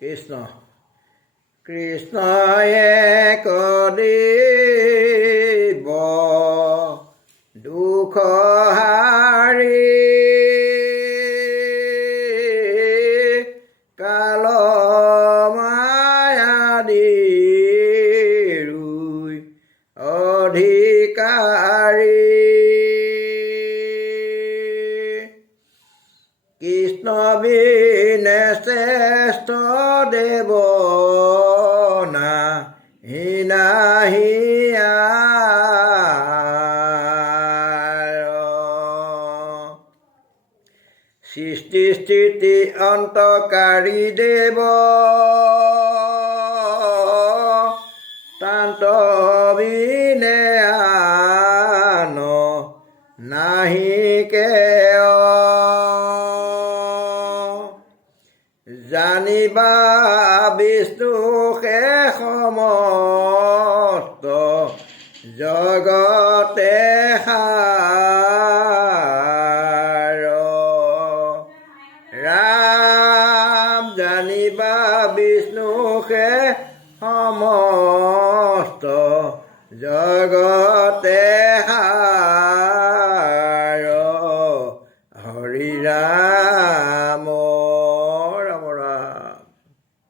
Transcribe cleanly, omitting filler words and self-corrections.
কৃষ্ণ কৃষ্ণয়ে কৰিব দুখ হাৰি কাল মায়াদি ৰুই অধিকাৰী কৃষ্ণ বিনে শ্ৰেষ্ঠ দেৱ নাহি সৃষ্টি স্থিতি অন্তকাৰী দেৱ তান্ত বিনে আন নাহি কেয় জানিবা বিষ্ণু সমস্ত জগতে সাৰ ৰাম জানিবা বিষ্ণু সমস্ত জগতে